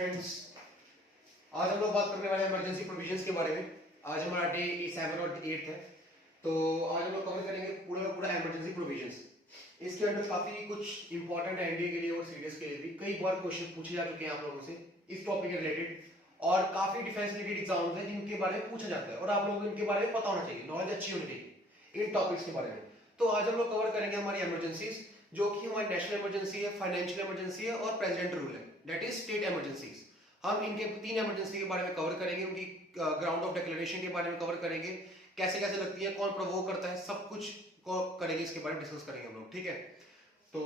Friends, आज हम लोग बात करने वाले हैं इमरजेंसी प्रोविजंस के बारे में। आज हमारा डे 7 और 8 है, तो आज हम लोग कवर करेंगे पूरा का पूरा इमरजेंसी प्रोविजंस। इसके अंदर काफी कुछ इंपॉर्टेंट है एनडीए के लिए और सीडीएस के लिए भी। कई बार क्वेश्चन पूछे जा चुके हैं आप लोगों से इस टॉपिक के रिलेटेड, और काफी डिफेंस रिलेटेड एग्जाम्स हैं जिनके बारे में पूछा जाता है और आप लोगों को इनके बारे में पता होना चाहिए, नॉलेज अच्छी होनी चाहिए इन टॉपिक्स के बारे में। तो आज हम लोग कवर करेंगे हमारी इमरजेंसीज, जो कि हमारी नेशनल इमरजेंसी है, फाइनेंशियल इमरजेंसी है और प्रेसिडेंट रूल है, दैट इज स्टेट इमरजेंसीज। हम इनके तीन इमरजेंसी के बारे में कवर करेंगे, उनकी ग्राउंड ऑफ डिक्लेरेशन के बारे में कवर करेंगे, कैसे कैसे लगती है, कौन प्रोवोक करता है, सब कुछ को करेंगे, इसके बारे में डिस्कस करेंगे हम लोग, ठीक है। तो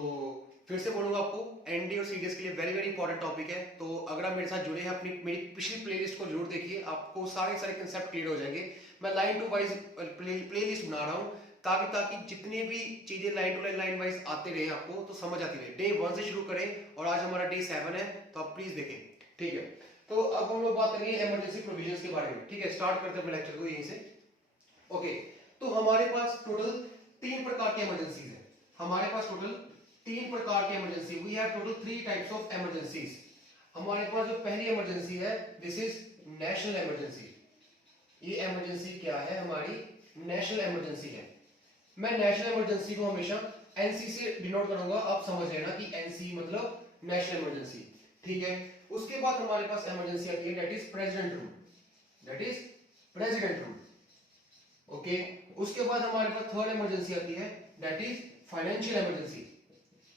फिर से बोलूंगा आपको, एनडी और सीडीएस के लिए वेरी वेरी इंपॉर्टेंट टॉपिक है। तो अगर आप मेरे साथ जुड़े हैं, अपनी मेरी पिछली प्लेलिस्ट को जरूर देखिए, आपको सारे सारे कंसेप्ट क्लियर हो जाएंगे। मैं लाइन टू वाइज प्लेलिस्ट बना रहा हूँ ताकि जितनी भी चीजें लाइन टू लाइन वाइज आते रहे आपको, तो समझ आती रहे। डे 1 से शुरू करें और आज हमारा डे 7 है, तो आप प्लीज देखें, ठीक है। तो अब हम लोग बात करेंगे इमरजेंसी प्रोविजंस के बारे में, ठीक है। स्टार्ट करते हैं लेक्चर को यहीं से। ओके, तो हमारे पास टोटल 3 प्रकार की इमरजेंसीज है। हमारे पास टोटल 3 प्रकार की emergency, we have total 3 types of emergencies. हमारे पास जो पहली इमरजेंसी है, दिस इज नेशनल इमरजेंसी। ये इमरजेंसी क्या है? हमारी नेशनल इमरजेंसी है। मैं नेशनल इमरजेंसी को हमेशा एनसी से डिनोट करूंगा, आप समझ लेना कि एनसी मतलब नेशनल इमरजेंसी, ठीक है। उसके बाद हमारे पास इमरजेंसी आती है, that is president rule, that is president rule, okay. उसके बाद हमारे पास थर्ड इमरजेंसी आती है, दैट इज फाइनेंशियल इमरजेंसी।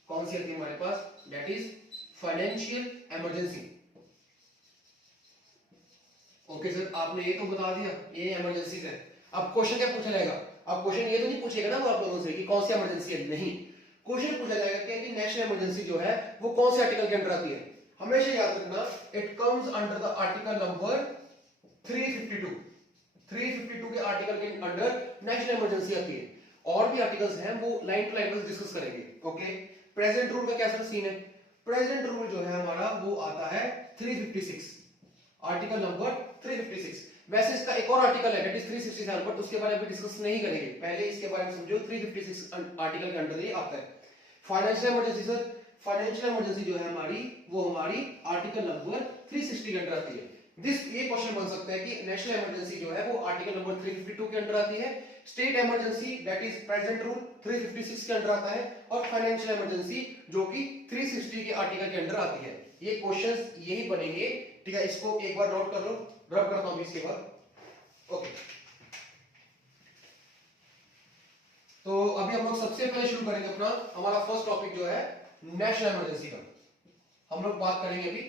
कौन सी आती है हमारे पास? That is financial emergency. Okay sir, आपने ये तो बता दिया, ये इमरजेंसी है। अब क्वेश्चन क्या पूछा जाएगा? अब क्वेश्चन ये तो नहीं पूछेगा ना वो आप लोगों से कि कौन सी इमरजेंसी है, नहीं। क्वेश्चन पूछा जाएगा कि नेशनल इमरजेंसी जो है वो कौन से आर्टिकल के अंडर आती है। हमेशा याद रखना, it comes under the article number 352। 352 के आर्टिकल के अंडर नेशनल इमरजेंसी आती है। और भी आर्टिकल्स हैं, वो लाइन टू लाइन डिस्कस करेंगे, ओके। प्रेसिडेंट रूल का क्या सर सीन है? प्रेसिडेंट रूल जो है हमारा वो आता है 356, आर्टिकल नंबर 356। वैसे इसका एक और आर्टिकल है, दैट इज 367, बट उसके बारे में डिस्कस नहीं करेंगे, पहले इसके बारे में समझो। 356 आर्टिकल के अंडर ही आता है। Financial emergency sir, financial emergency जो है हमारी, वो हमारी आर्टिकल नंबर 360 के अंडर आती है। ये क्वेश्चन बन सकता है कि नेशनल इमरजेंसी जो है वो आर्टिकल नंबर 352 के अंडर आती है, state emergency that is president rule 356 के अंडर आता है, और फाइनेंशियल इमरजेंसी जो कि 360 के आर्टिकल के अंडर आती है। ये क्वेश्चंस यही बनेंगे, ठीक है। इसको एक बार नोट कर लो, रब करता हूं इसके बाद, ओके। तो अभी हम लोग सबसे पहले शुरू करेंगे अपना हमारा फर्स्ट टॉपिक जो है नेशनल इमरजेंसी का। हम लोग बात करेंगे अभी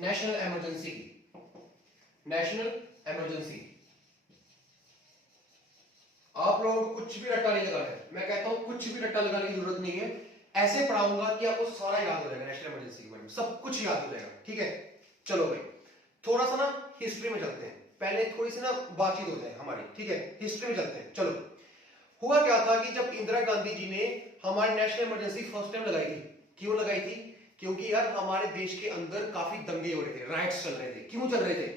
नेशनल इमरजेंसी की। नेशनल इमरजेंसी, आप लोगों को कुछ भी रट्टा नहीं लगाना है, मैं कहता हूं कुछ भी रट्टा लगाने की जरूरत नहीं है। ऐसे पढ़ाऊंगा कि आपको सारा याद हो जाएगा, नेशनल इमरजेंसी के बारे में सब कुछ याद हो जाएगा, ठीक है। चलो भाई, थोड़ा सा ना हिस्ट्री में चलते हैं, पहले थोड़ी सी ना बातचीत हो जाए हमारी, ठीक है। हिस्ट्री में चलते हैं, चलो। हुआ क्या था कि जब इंदिरा गांधी जी ने हमारी नेशनल इमरजेंसी फर्स्ट टाइम लगाई थी, क्यों लगाई थी? क्योंकि यार हमारे देश के अंदर काफी दंगे हो रहे थे, राइट्स चल रहे थे। क्यों चल रहे थे?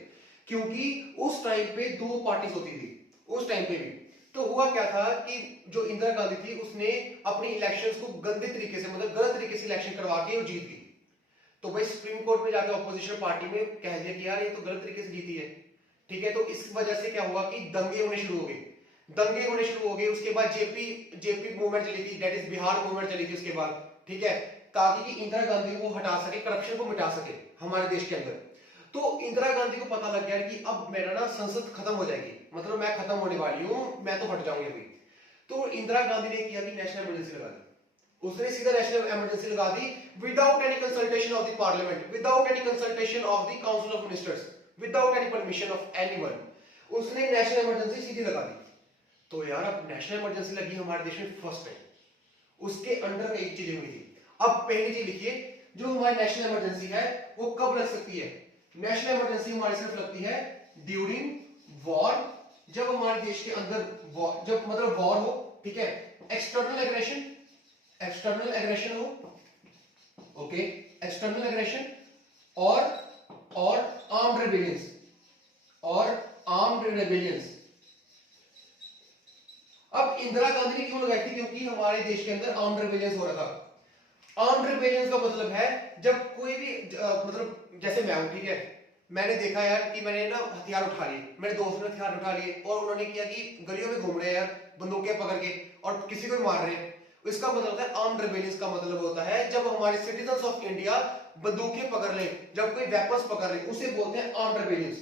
क्योंकि उस टाइम पे 2 पार्टीज होती थी, उस टाइम पे भी। तो हुआ क्या था कि जो इंदिरा गांधी थी उसने अपनी इलेक्शंस को गंदे तरीके से, मतलब गलत तरीके से इलेक्शन करवा के वो जीत गई। तो भाई सुप्रीम कोर्ट में जाकर ऑपोजिशन पार्टी में कह दिया कि यार ये तो गलत तरीके से जीती है, ठीक है। तो इस वजह से क्या हुआ कि दंगे होने शुरू हो गए, दंगे होने शुरू हो गए। उसके बाद जेपी मूवमेंट चली थी, दैट इज बिहार मूवमेंट चली थी उसके बाद, ठीक है, ताकि इंदिरा गांधी को हटा सके, करप्शन को मिटा सके हमारे देश के अंदर। तो इंदिरा गांधी को पता लग गया कि अब मेरा ना संसद खत्म हो जाएगी, मतलब मैं खत्म होने वाली हूं, मैं तो हट जाऊंगी अभी। तो इंदिरा गांधी ने किया कि नेशनल इमरजेंसी लगा दी। उसने सीधा नेशनल इमरजेंसी लगा दी without any consultation of the parliament, without any consultation of the council of ministers, without any permission of anyone. उसने नेशनल इमरजेंसी सीधी लगा दी। तो यार अब नेशनल इमरजेंसी लगी हमारे देश में फर्स्ट टाइम, उसके अंडर कई चीजें हुई थी। अब पहली चीज लिखिए, जो हमारी नेशनल इमरजेंसी है वो कब लग सकती है? नेशनल इमरजेंसी हमारी सिर्फ लगती है ड्यूरिंग वॉर, जब हमारे देश के अंदर जब मतलब वॉर हो, ठीक है। एक्सटर्नल एग्रेशन, एक्सटर्नल एग्रेशन हो, ओके, एक्सटर्नल एग्रेशन, और आर्म्ड रेबेलियंस, और आर्म्ड रेबेलियंस। अब इंदिरा गांधी ने क्यों लगाई थी? क्योंकि हमारे देश के अंदर आर्म्ड रेबेलियंस हो रहा था। आर्म्ड रिबेलियंस का मतलब है जब कोई भी मतलब जैसे मैं हूं, ठीक है, मैंने देखा यार कि मैंने ना हथियार उठा लिए, मेरे दोस्त ने हथियार उठा लिए और उन्होंने किया कि गलियों में घूम रहे हैं यार बंदूकें पकड़ के और किसी को भी मार रहे हैं। इसका मतलब होता है आर्म्ड रिबेलियंस का मतलब होता है जब हमारे सिटीजंस ऑफ इंडिया बंदूकें पकड़ ले, जब कोई वेपन्स पकड़ ले, उसे बोलते हैं आर्म्ड रिबेलियंस।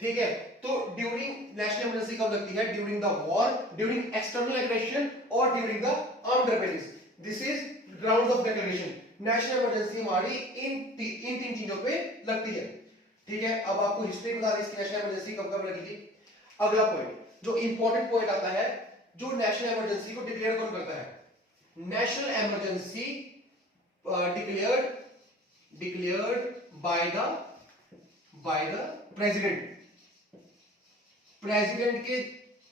ठीक है, तो ड्यूरिंग नेशनल इमरजेंसी कब लगती है? During the war, during external aggression और during the armed rebellions. This is grounds of declaration. National emergency हमारी इन तीन चीजों पे लगती है। ठीक है, अब आपको हिस्ट्री बता दें इसकी नेशनल इमरजेंसी कब कब लगी थी। अगला पॉइंट, जो इंपॉर्टेंट पॉइंट आता है, जो नेशनल इमरजेंसी को डिक्लेयर कौन करता है? National emergency declared by the president. President के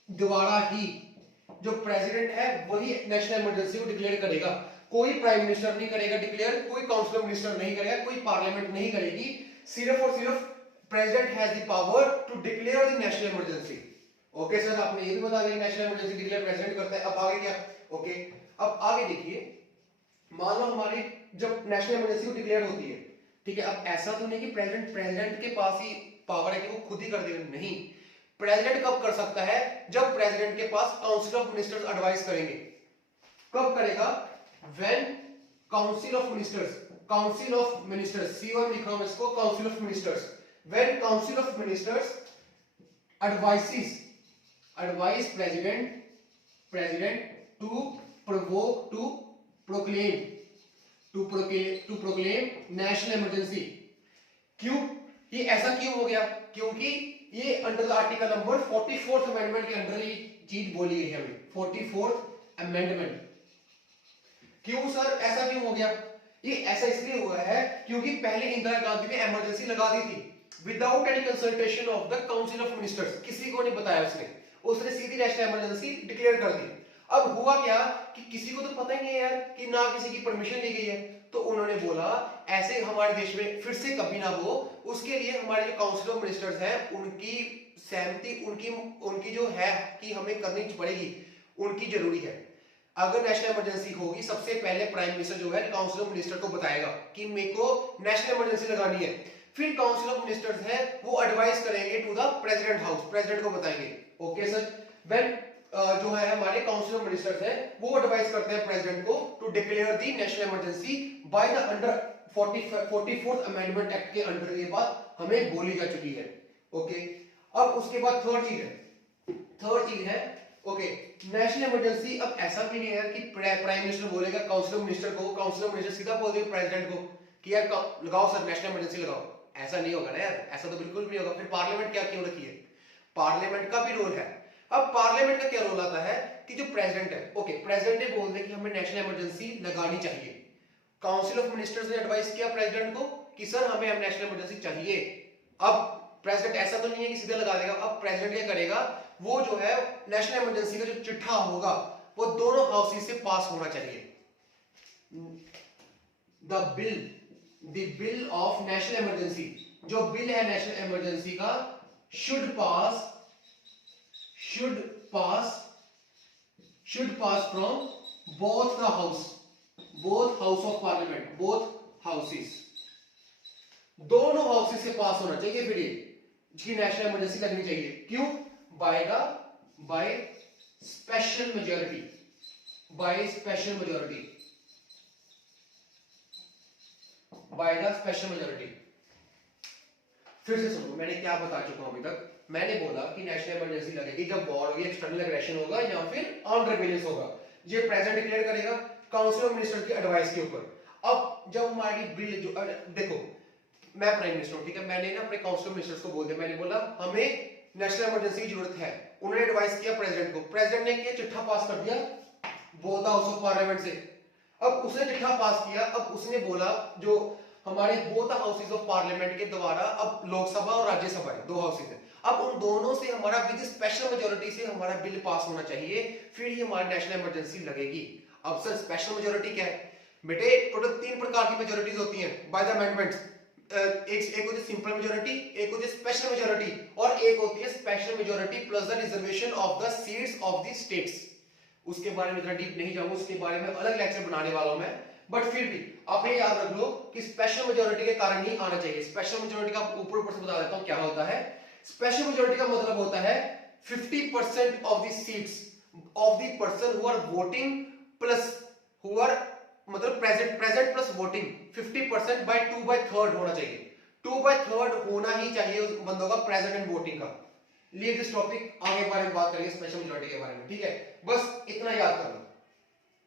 द्वारा ही, जो प्रेसिडेंट है वही नेशनल इमरजेंसी को डिक्लेयर करेगा। कोई प्राइम मिनिस्टर नहीं करेगा डिक्लेयर, कोई काउंसिल ऑफ मिनिस्टर नहीं करेगा, कोई पार्लियामेंट नहीं करेगी। सिर्फ और सिर्फ president has the power to declare the national emergency. Okay sir, आपने ये भी बता दिया नेशनल इमरजेंसी डिक्लेयर प्रेसिडेंट करता है। अब आगे क्या? ओके, अब आगे देखिए, मान लो हमारी जब नेशनल इमरजेंसी डिक्लेयर होती है, ठीक है, अब ऐसा तो नहीं कि प्रेसिडेंट के पास ही पावर है कि वो खुद ही कर देगा, नहीं। प्रेसिडेंट कब कर सकता है? जब प्रेसिडेंट के पास काउंसिल ऑफ मिनिस्टर्स एडवाइस करेंगे। कब करेगा? When council of ministers, C1 लिखा हूं इसको, council of ministers, when council of ministers advise president to proclaim national emergency. क्यों? ये ऐसा क्यों हो गया? क्योंकि ये under the article number 44th amendment के अंडर ये चीज बोली गई है हमें, 44th अमेंडमेंट। क्यों सर ऐसा क्यों हो गया? ये ऐसा इसलिए हुआ है क्योंकि पहले इंदिरा गांधी ने इमरजेंसी लगा दी थी without any consultation of the council of ministers. किसी को नहीं बताया उसने सीधी नेशनल इमरजेंसी डिक्लेयर कर दी। अब हुआ क्या कि किसी को तो पता ही नहीं है यार कि ना किसी की परमिशन ली गई है, तो उन्होंने बोला ऐसे हमारे देश में फिर से कभी ना हो, उसके लिए हमारे जो काउंसिल ऑफ मिनिस्टर्स हैं उनकी सहमति, उनकी जो है कि हमें करनी पड़ेगी, उनकी जरूरी है। अगर नेशनल इमरजेंसी होगी, सबसे पहले प्राइम मिनिस्टर जो है काउंसिल ऑफ मिनिस्टर को बताएगा कि मेरे को नेशनल इमरजेंसी लगानी है। फिर काउंसिल ऑफ मिनिस्टर्स है वो एडवाइस करेंगे to the president house, president को बताएंगे। ओके सर, व्हेन जो है हमारे काउंसिल ऑफ मिनिस्टर्स हैं वो एडवाइस करते हैं प्रेसिडेंट को to declare the national emergency by the under 44th amendment act के अंडर। ये बात हमें बोली जा चुकी है। ओके, अब उसके बाद थर्ड चीज है ओके, नेशनल इमरजेंसी। अब ऐसा भी नहीं है कि प्राइम मिनिस्टर बोलेगा काउंसिल ऑफ मिनिस्टर को, काउंसिल ऑफ मिनिस्टर सीधा बोल देगा प्रेसिडेंट को कि यार लगाओ सर नेशनल इमरजेंसी लगाओ। ऐसा नहीं होगा ना यार, ऐसा तो बिल्कुल भी नहीं होगा। फिर पार्लियामेंट क्या क्यों रखी है? पार्लियामेंट का भी रोल है। अब पार्लियामेंट का क्या रोल आता है कि जो प्रेसिडेंट है, ओके, प्रेसिडेंट ने बोल दिया कि हमें नेशनल इमरजेंसी लगानी चाहिए। काउंसिल ऑफ मिनिस्टर्स ने एडवाइस किया प्रेसिडेंट को कि सर हमें अब नेशनल इमरजेंसी चाहिए। अब प्रेसिडेंट ऐसा तो नहीं है कि सीधे लगा देगा। अब प्रेसिडेंट क्या करेगा, वो जो है नेशनल इमरजेंसी का जो चिट्ठा होगा वो दोनों हाउसेस से पास होना चाहिए। The bill of national emergency, जो बिल है नेशनल इमरजेंसी का, should pass from both house of parliament, both houses, दोनों हाउसेस से पास होना चाहिए। फिर ये जिसकी नेशनल इमरजेंसी लगनी चाहिए, क्यों? By special majority, by the special majority. फिर से सुनो, मैंने क्या बता चुका हूं अभी तक। मैंने बोला कि नेशनल इमरजेंसी लगेगी जब वॉर होगी, एक्सटर्नल एग्रेशन होगा या फिर आर्म्ड रिबेलियंस होगा। ये प्रेसिडेंट डिक्लेयर करेगा काउंसिल ऑफ मिनिस्टर की एडवाइस के ऊपर। अब जब हमारी बिल जो देखो, मैं प्राइम मिनिस्टर हूं, ठीक है, मैंने ना अपने काउंसिल ऑफ मिनिस्टर्स को बोल दिया, मैंने बोला हमें नेशनल इमरजेंसी की जरूरत है। उन्होंने एडवाइस किया प्रेसिडेंट को, प्रेसिडेंट ने किया चिट्ठा पास कर दिया बोथ हाउस ऑफ पार्लियामेंट से। अब उसने चिट्ठा पास किया, अब उसने बोला जो हमारे बोथ हाउसेस ऑफ पार्लियामेंट के द्वारा, अब लोकसभा और राज्यसभा है, दो हाउसेस है, अब उन दोनों से हमारा विद स्पेशल मेजॉरिटी से हमारा बिल पास होना चाहिए, फिर ही हमारी नेशनल इमरजेंसी लगेगी। अब सर स्पेशल मेजॉरिटी क्या है? बेटे टोटल 3 प्रकार की मेजॉरिटीज होती हैं बाय द अमेंडमेंट्स। एक होती है सिंपल मेजॉरिटी, एक होती है स्पेशल मेजॉरिटी, और एक होती है special majority plus the reservation of the seats of the states. उसके बारे में इतना डीप नहीं जाऊंगा, उसके बारे में अलग लेक्चर बनाने वाला हूं मैं। बट फिर भी आप ये याद रख लो कि स्पेशल मेजोरिटी के कारण ही आना चाहिए। स्पेशल मेजोरिटी का ऊपर ऊपर से बता देता हूं क्या होता है। स्पेशल मेजोरिटी का मतलब होता है 50% of the seats of the person who are voting plus who are मतलब प्रेजेंट प्लस वोटिंग 50% बाय 2/3 होना चाहिए। 2/3 होना ही चाहिए उस बंदों का प्रेजेंट एंड वोटिंग का। लीव दिस टॉपिक, आगे बारे में बात करेंगे स्पेशल मेजॉरिटी के बारे में, ठीक है। बस इतना याद कर लो,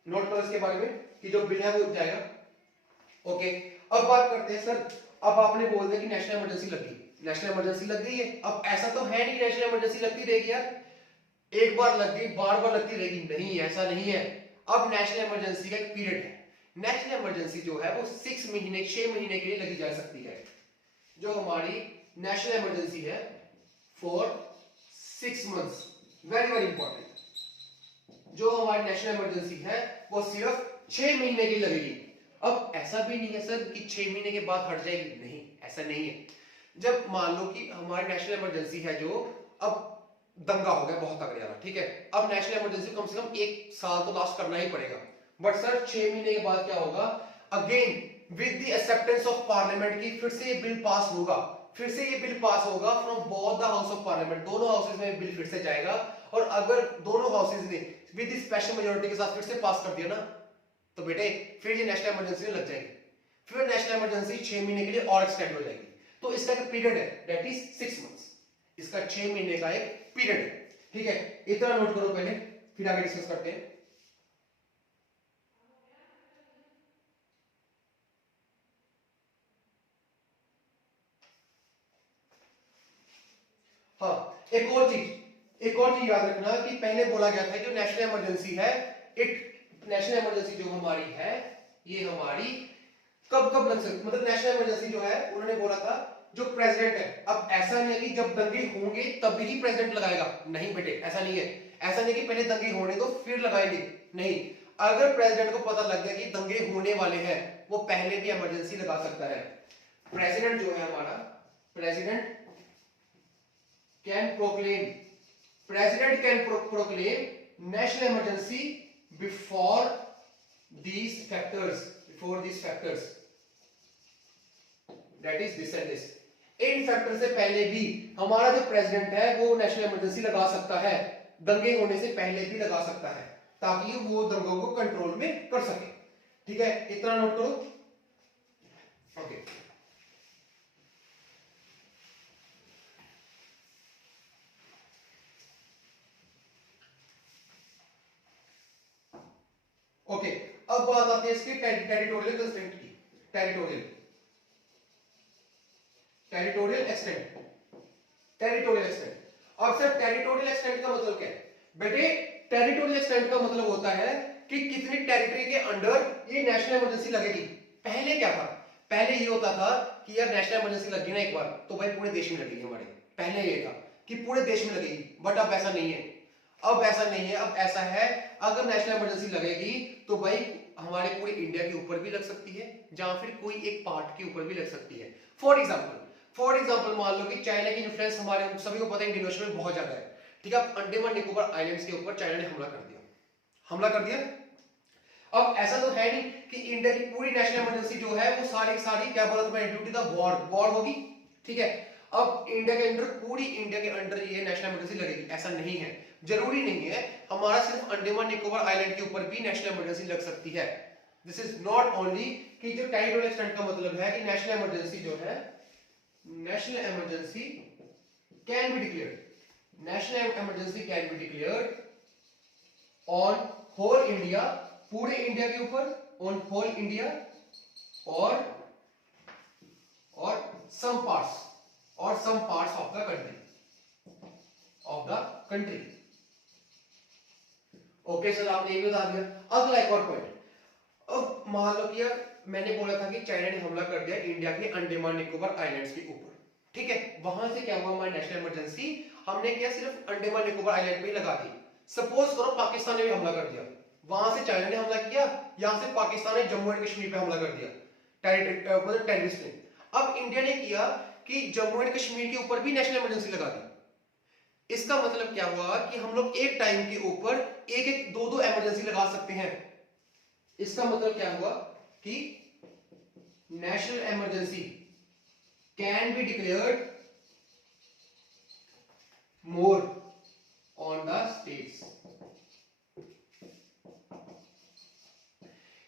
नोट करो इसके बारे में कि जो बिल है वो उठ जाएगा। ओके, अब बात करते हैं सर, अब आपने बोल दिया कि नेशनल इमरजेंसी लग गई, नेशनल इमरजेंसी लग गई है। अब ऐसा तो है नहीं नेशनल इमरजेंसी लगती रहेगी यार, एक बार लग गई बार बार लगती रहेगी, नहीं ऐसा नहीं है। अब नेशनल इमरजेंसी का एक पीरियड है। नेशनल इमरजेंसी जो है वो 6 महीने 6 महीने के लिए लगी जा सकती है। जो हमारी नेशनल इमरजेंसी है for 6 months, very very important. जो हमारी नेशनल इमरजेंसी है वो सिर्फ 6 महीने की लगेगी। अब ऐसा भी नहीं है सर कि 6 महीने के बाद हट जाएगी, नहीं ऐसा नहीं है। जब मान लो कि हमारी नेशनल इमरजेंसी है जो, अब दंगा हो गया बहुत तगड़े वाला, ठीक है, अब नेशनल इमरजेंसी कम से कम 1 साल तो लास्ट करना ही पड़ेगा। बट सर 6 महीने के बाद क्या होगा, again with the acceptance of parliament की फिर से ये बिल पास होगा, फिर से ये बिल पास होगा from both the house of parliament, दोनों हाउसेज में बिल फिर से जाएगा। और अगर दोनों हाउसेज ने विद द स्पेशल मेजॉरिटी के साथ फिर से पास कर दिया ना, तो बेटे फिर ये नेशनल इमरजेंसी लग जाएगी, फिर नेशनल इमरजेंसी 6 महीने के लिए और एक्सटेंड हो जाएगी। तो इसका एक पीरियड है दैट इज 6 मंथ्स, इसका 6 महीने का एक पीरियड है, ठीक है। इतना नोट करो पहले, फिर आगे डिस्कस करते हैं। हाँ, एक और चीज याद रखना कि पहले बोला गया था जो नेशनल इमरजेंसी है, नेशनल इमरजेंसी जो हमारी है ये हमारी कब कब लग सकती, मतलब नेशनल इमरजेंसी जो है उन्होंने बोला था जो प्रेसिडेंट है। अब ऐसा नहीं है कि जब दंगे होंगे तब ही प्रेसिडेंट लगाएगा, नहीं बेटे ऐसा नहीं है। ऐसा नहीं कि पहले दंगे होने दो फिर लगाएंगे, नहीं। अगर प्रेसिडेंट को पता लग गया कि दंगे होने वाले हैं वो पहले भी इमरजेंसी लगा सकता है। प्रेसिडेंट जो है हमारा, president can proclaim national emergency before these factors, that is this and this। In factor से पहले भी हमारा जो प्रेसिडेंट है वो नेशनल इमरजेंसी लगा सकता है, दंगे होने से पहले भी लगा सकता है, ताकि वो दंगों को कंट्रोल में कर सके, ठीक है। इतना नोट करो, ओके। ओके, अब बात आती है इसकी टेरिटोरियल कंस्ट्रेंट की। Territorial extent. अब सर टेरिटोरियल एक्सटेंट का मतलब क्या है बेटे? टेरिटोरियल एक्सटेंट का मतलब होता है कि कितनी टेरिटरी के अंडर ये नेशनल इमरजेंसी लगेगी। पहले क्या था, पहले ये होता था कि यार नेशनल इमरजेंसी लगी ना एक बार तो भाई पूरे देश में लगेगी हमारे, पहले ये था कि पूरे देश में लगेगी। बट अब ऐसा नहीं है, अब ऐसा है अगर नेशनल इमरजेंसी लगेगी तो भाई हमारे पूरे इंडिया के ऊपर भी लग सकती है, या फिर कोई एक पार्ट के ऊपर भी लग सकती है। फॉर एग्जांपल मान लो कि चाइना की इन्फ्लुएंस हमारे सभी को पता है इंडियन ओशन में बहुत ज्यादा है, ठीक है। अब अंडमान निकोबार आइलैंड्स के ऊपर चाइना ने हमला कर दिया। अब ऐसा तो है नहीं कि इंडिया की पूरी नेशनल इमरजेंसी जो है वो सारी क्या बोला था ड्यू टू द वॉर होगी, ठीक है। अब इंडिया के अंदर पूरी इंडिया के अंदर ये नेशनल इमरजेंसी लगेगी, ऐसा नहीं है, जरूरी नहीं है। हमारा सिर्फ अंडमान निकोबार आइलैंड के ऊपर भी नेशनल इमरजेंसी लग सकती है। दिस इज नॉट ओनली कि जो टेरिटोरियल एक्सटेंट का मतलब है कि नेशनल इमरजेंसी जो है, national emergency can be declared on whole India, पूरे इंडिया के ऊपर, ऑन होल इंडिया और some parts of the country. Okay sir, आपने ये भी बता दिया। अगला एक और पॉइंट, अब मान लो कि यार मैंने बोला था कि चाइना ने हमला कर दिया इंडिया के अंडमान निकोबार आइलैंड्स के ऊपर, ठीक है। वहां से क्या हुआ, हमारी नेशनल इमरजेंसी हमने क्या सिर्फ अंडमान निकोबार आइलैंड पे ही लगा दी। सपोज करो पाकिस्तान ने भी हमला कर दिया, वहां से चाइना ने हमला किया, यहां से पाकिस्तान ने जम्मू एंड कश्मीर पे हमला कर दिया, मतलब टेररिस्ट ने। अब इंडिया ने किया कि जम्मू एंड कश्मीर के ऊपर भी नेशनल इमरजेंसी लगा दी। इसका मतलब क्या हुआ कि हम लोग एक टाइम के ऊपर एक दो इमरजेंसी लगा सकते हैं। इसका मतलब क्या हुआ कि national emergency can be declared more on the states.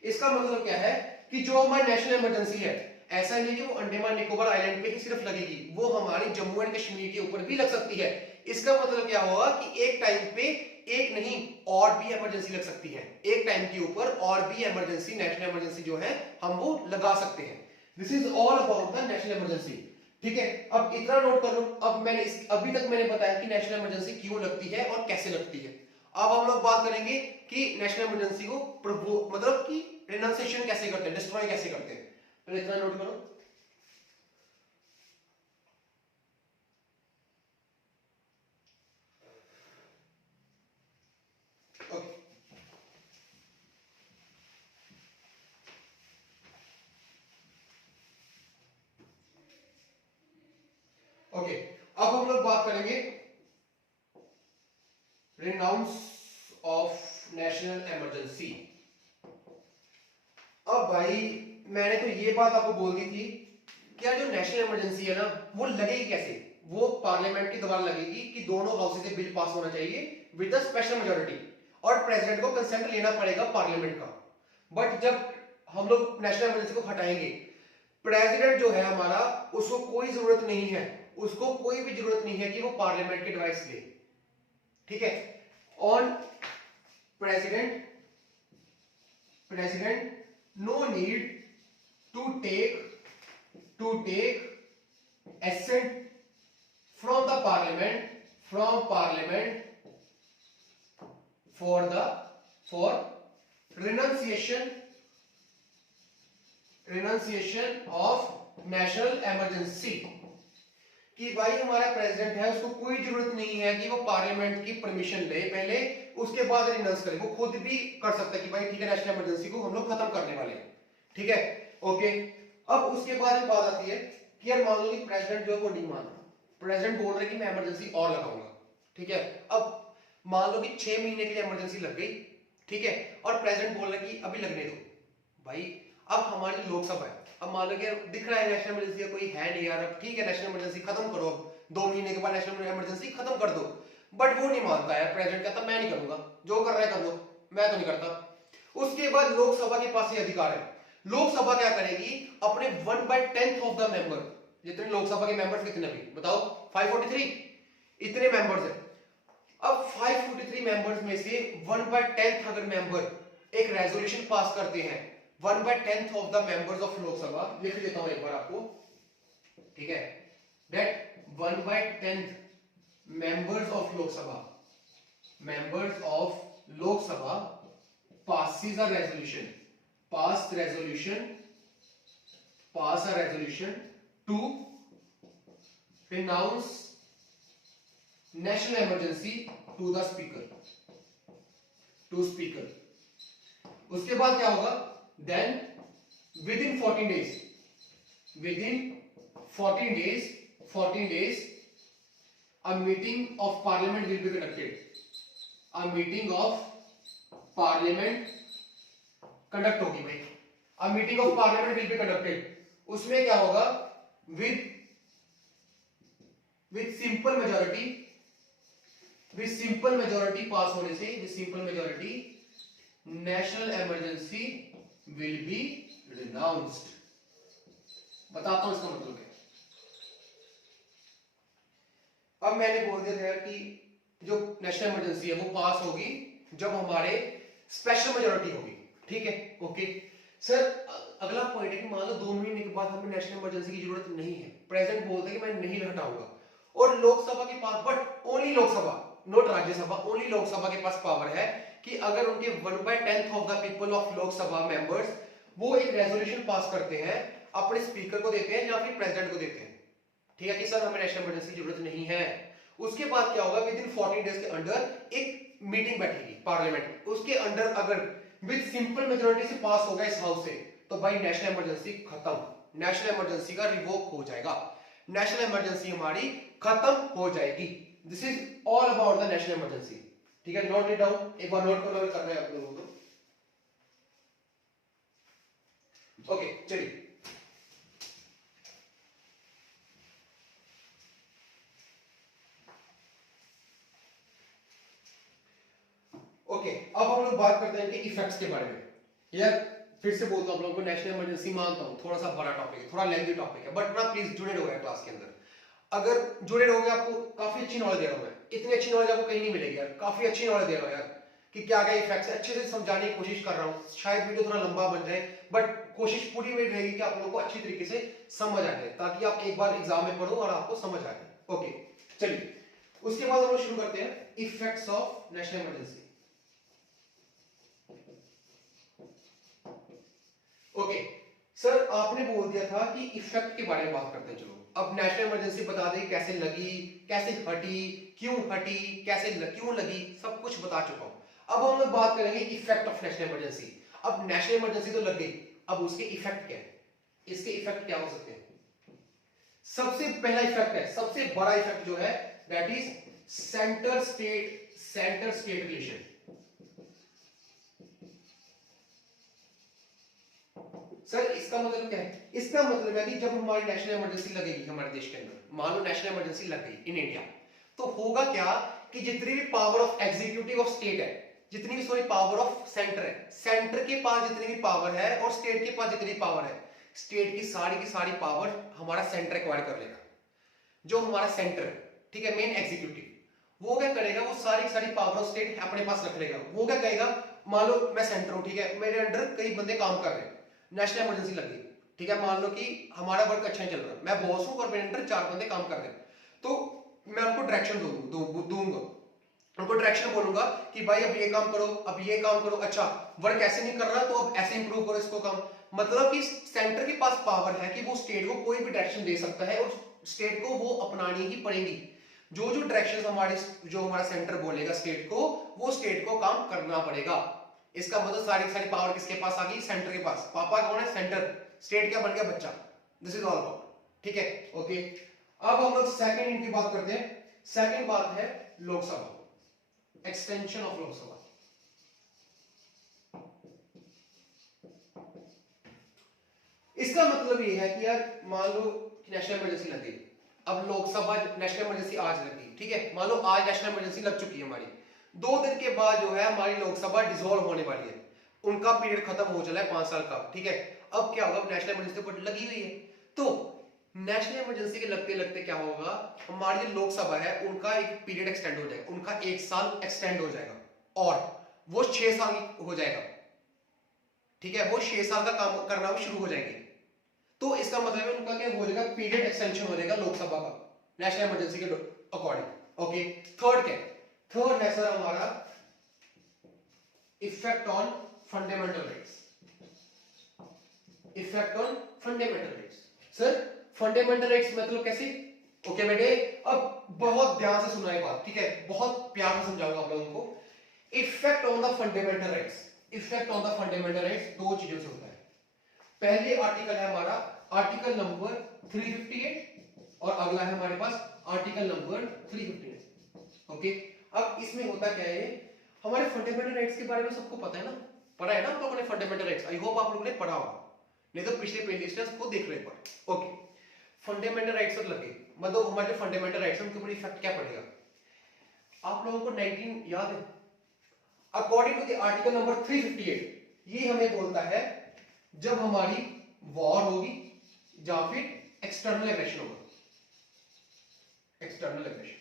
इसका मतलब क्या है कि जो हमारी नेशनल इमरजेंसी है, ऐसा नहीं कि वो अंडमान निकोबार आइलैंड पे ही सिर्फ लगेगी, वो हमारी जम्मू एंड कश्मीर के ऊपर भी लग सकती है। इसका मतलब क्या होगा कि एक टाइम पे एक नहीं और भी इमरजेंसी लग सकती है, एक टाइम के ऊपर और भी इमरजेंसी, नेशनल इमरजेंसी जो है हम वो लगा सकते हैं। This is all about the national emergency. ठीक है, अब इतना नोट कर लो। अब मैंने अभी तक मैंने बताया कि नेशनल इमरजेंसी क्यों लगती है और कैसे लगती है। अब हम लोग बात करेंगे कि नेशनल इमरजेंसी को मतलब कि रिनाउंसिएशन कैसे करते हैं, डिस्ट्रॉय कैसे करते हैं। तो इतना नोट करो। ओके, अब हम लोग बात करेंगे रिनाउंस ऑफ नेशनल इमरजेंसी। अब भाई मैंने तो ये बात आपको बोल दी थी, क्या जो नेशनल इमरजेंसी है ना वो लगेगी कैसे। वो पार्लियामेंट के द्वारा लगेगी कि दोनों हाउसेज से बिल पास होना चाहिए विद द स्पेशल मेजॉरिटी, और प्रेसिडेंट को कंसेंट लेना पड़ेगा पार्लियामेंट का। बट जब हम लोग नेशनल इमरजेंसी को हटाएंगे, प्रेसिडेंट जो है हमारा, उसको कोई जरूरत नहीं है, उसको कोई भी जरूरत नहीं है कि वो पार्लियामेंट के एडवाइस ले। ठीक है, on president no need to take assent from the parliament for renunciation of national emergency। कि भाई हमारा प्रेसिडेंट है, उसको कोई जरूरत नहीं है कि वो पार्लियामेंट की परमिशन ले पहले, उसके बाद रिनाउंस करे। वो खुद भी कर सकता है कि भाई ठीक है नेशनल इमरजेंसी को हम लोग खत्म करने वाले हैं। ठीक है, ओके। अब उसके बाद एक बात आती है कि यार मान लो कि प्रेसिडेंट जो है वो नहीं मान रहा, प्रेसिडेंट बोल रहा है कि मैं इमरजेंसी और लगाऊंगा। ठीक है, अब मान लो कि 6 महीने के लिए इमरजेंसी लग गई। ठीक है, और प्रेसिडेंट बोल रहा है कि अभी लगने दो। भाई अब हमारी लोकसभा है, अब मान लो कि दिख रहा है नेशनल इमरजेंसी कोई है नहीं यार, अब ठीक है नेशनल इमरजेंसी खत्म करो, अब 2 महीने के बाद नेशनल इमरजेंसी खत्म कर दो। बट वो नहीं मानता है, प्रेसिडेंट कहता मैं नहीं करूंगा, जो कर रहा है कर लो, मैं तो नहीं करता। उसके बाद लोकसभा के पास ये अधिकार है, लोकसभा क्या करेगी, अपने 1/10 ऑफ द मेंबर, जितने लोकसभा के मेंबर्स कितने भी बताओ, 543 इतने मेंबर्स है। अब 543 मेंबर्स में से 1/10 अगर मेंबर एक रेजोल्यूशन पास करते हैं, 1/10 of the members of Lok Sabha, लिख देता हूं एक बार आपको। ठीक है, that 1/10 members of Lok Sabha passes a resolution to renounce national emergency to the speaker। उसके बाद क्या होगा, then within 14 days a meeting of parliament will be conducted। Conduct होगी भाई, a meeting of parliament will be conducted। उसमें क्या होगा, with simple majority पास होने से, national emergency will be renounced. बताता हूं इसका मतलब क्या। अब मैंने बोल दिया था कि जो नेशनल इमरजेंसी है वो पास होगी जब हमारे स्पेशल मेजॉरिटी होगी। ठीक है, ओके सर। अगला पॉइंट है कि मान लो 2 महीने के बाद हमें नेशनल इमरजेंसी की जरूरत नहीं है, प्रेसिडेंट बोलता है कि मैं नहीं हटाऊंगा, और लोकसभा के पास, but only Lok Sabha, not Rajya Sabha, only Lok Sabha के पास पावर है कि अगर उनके 1/10 of the people of Lok Sabha members वो एक रेजोल्यूशन पास करते हैं, अपने स्पीकर को देते हैं या फिर प्रेसिडेंट को देते हैं, ठीक है, कि सर हमें नेशनल इमरजेंसी की जरूरत नहीं है। उसके बाद क्या होगा, विद इन 14 डेज के अंदर एक मीटिंग बैठेगी पार्लियामेंट, उसके अंदर अगर विद सिंपल मेजॉरिटी से पास होगा इस हाउस से, तो भाई नेशनल इमरजेंसी खत्म, नेशनल इमरजेंसी का रिवोक हो जाएगा, नेशनल इमरजेंसी हमारी खत्म हो जाएगी। This is all about the national emergency. ठीक है, नोट इट डाउन, एक बार नोट कर लो, कर रहे हैं आप लोगों को। ओके चलिए, ओके अब हम लोग बात करते हैं कि इफेक्ट्स के बारे में। यार फिर से बोलता हूं आप लोगों को, नेशनल इमरजेंसी मानता हूं थोड़ा सा बड़ा टॉपिक है, थोड़ा लेंथी टॉपिक है, बट ना प्लीज जुड़े रहो क्लास के अंदर। अगर जुड़े रहोगे आपको काफी अच्छी नॉलेज दे रहा हूं मैं, इतनी अच्छी नॉलेज आपको कहीं नहीं मिलेगी यार, काफी अच्छी नॉलेज दे रहा हूं यार कि क्या क्या इफेक्ट्स है, अच्छे से समझाने की कोशिश कर रहा हूं। शायद वीडियो थोड़ा लंबा बन जाए बट कोशिश पूरी मेरी रहेगी कि आप लोगों को अच्छी तरीके से समझ आ जाए, ताकि आप एक बार एग्जाम में पढ़ो और आपको समझ आ जाए। ओके चलिए, उसके बाद हम लोग शुरू करते हैं effects of national emergency. Okay sir, आपने बोल दिया था कि इफेक्ट के बारे में बात करते हैं। चलो अब नेशनल इमरजेंसी बता दें, कैसे लगी, कैसे हटी, क्यों हटी, क्यों लगी, सब कुछ बता चुका हूं। अब हम लोग बात करेंगे इफेक्ट ऑफ नेशनल इमरजेंसी। अब नेशनल इमरजेंसी तो लग गई, अब उसके इफेक्ट क्या है, इसके इफेक्ट क्या हो सकते हैं। सबसे पहला इफेक्ट है, सबसे बड़ा इफेक्ट जो है, that is centre state relation. Sir इसका मतलब क्या है, इसका मतलब है कि जब हमारी नेशनल इमरजेंसी लगेगी हमारे देश के अंदर, मान लो नेशनल इमरजेंसी लग गई इन इंडिया, तो होगा क्या कि जितनी भी power of executive of state है, जितनी भी सॉरी पावर ऑफ सेंटर है, सेंटर के पास जितनी भी पावर है और स्टेट के पास जितनी पावर है, स्टेट की सारी पावर हमारा सेंटर एक्वायर कर लेगा। जो हमारा सेंटर है, ठीक है, मेन एग्जीक्यूटिव, वो क्या करेगा, वो सारी पावर ऑफ स्टेट अपने पास रख लेगा। वो क्या कहेगा, मान लो मैं सेंटर हूं, ठीक है, मेरे अंडर कई बंदे काम कर रहे हैं, नेशनल इमरजेंसी लग गई, ठीक है, मान लो कि हमारा वर्क अच्छा नहीं चल रहा, मैं बॉस हूं और मेरे अंडर 4 बंदे काम कर रहे हैं, तो मैं उनको डायरेक्शन दूंगा, उनको डायरेक्शन बोलूंगा कि भाई अब ये काम करो, अब ये काम करो, अच्छा वर्क ऐसे नहीं कर रहा तो अब ऐसे इंप्रूव करो इसको काम। मतलब कि सेंटर के पास पावर है कि वो स्टेट को कोई भी डायरेक्शन दे सकता है और स्टेट को वो अपनानी ही पड़ेगी। जो डायरेक्शंस हमारा सेंटर बोलेगा स्टेट को, वो स्टेट को काम करना पड़ेगा। इसका मतलब सारी पावर किसके पास आ गई, सेंटर के पास। पापा कौन है, सेंटर, स्टेट क्या बन गया, बच्चा। दिस इज ऑल अबाउट, ठीक है, ओके। अब हम लोग सेकंड इनकी बात करते हैं। सेकंड बात है लोकसभा, एक्सटेंशन ऑफ लोकसभा। इसका मतलब ये है कि यार मान लो नेशनल इमरजेंसी लग गई, अब लोकसभा नेशनल इमरजेंसी आज लग गई, ठीक है, मान लो आज नेशनल इमरजेंसी लग चुकी है हमारी, 2 दिन के बाद जो है हमारी लोकसभा डिसॉल्व होने वाली है, उनका पीरियड खत्म हो चला है 5 साल का, ठीक है। अब क्या होगा, नेशनल इमरजेंसी पर लगी हुई है, तो नेशनल इमरजेंसी के लगते लगते क्या होगा, हमारी जो लोकसभा है उनका एक पीरियड एक्सटेंड हो जाएगा, उनका 1 साल एक्सटेंड हो जाएगा और वो 6 साल हो जाएगा, ठीक है, वो 6 साल का काम करना वो शुरू हो जाएंगे। तो इसका मतलब है उनका क्या हो जाएगा, पीरियड एक्सटेंशन हो जाएगा लोकसभा का नेशनल इमरजेंसी के अकॉर्डिंग। ओके, थर्ड क्या, थर्ड है सर हमारा effect on fundamental rights. Effect on fundamental rights. Sir fundamental rights मतलब कैसे, ओके बेटे, अब बहुत ध्यान से सुना ये बात, ठीक है, बहुत प्यार से समझाऊंगा आप लोगों को। Effect on the fundamental rights, effect on the fundamental rights 2 चीजों से होता है। पहले आर्टिकल है हमारा आर्टिकल नंबर 358 और अगला है हमारे पास आर्टिकल नंबर 359। ओके, अब इसमें होता क्या है, हमारे फंडामेंटल राइट्स के बारे में सबको पता है ना, पढ़ा है ना आप लोगों ने फंडामेंटल राइट्स, आई होप आप लोगों ने पढ़ा होगा, नहीं तो पिछले प्लेलिस्ट को देख लो एक बार। ओके, फंडामेंटल राइट्स पर लगे, मतलब हमारे जो फंडामेंटल राइट्स हैं उनके ऊपर इफेक्ट क्या पड़ेगा। आप लोगों को 19 याद है, according to the article number 358, ये हमें बोलता है जब हमारी वॉर होगी या फिर एक्सटर्नल एग्रेशन होगा, एक्सटर्नल एग्रेशन।